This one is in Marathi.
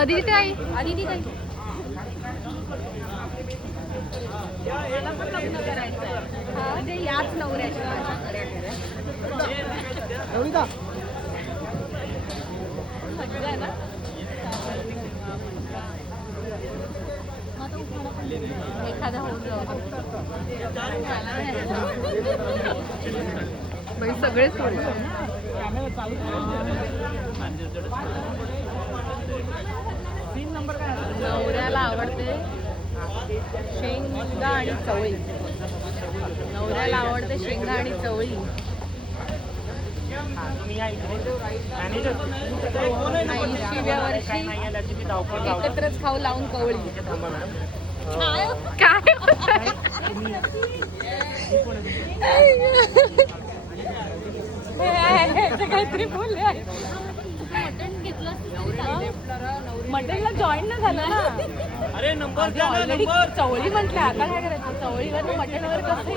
अदिती ताई, अदिती ताई. मला पण लग्न करायचं आहे. म्हणजे याच नवऱ्याच्या. मजा आहे ना. एखादा होऊन जाऊ. बाई सगळे सोडले. नवऱ्याला आवडते शेंगा आणि चवळी. नवऱ्याला आवडते शेंगा आणि चवळी. ऐंशीव्या वर्षी एकत्रच खाऊ लावून कवळी. काय काहीतरी बोलले. मटनला जॉईन ना झालं ना. अरे नंबर ऑलरेडी चवळी म्हटलं, आता काय करायचं. चवळीवर मटनवर कसं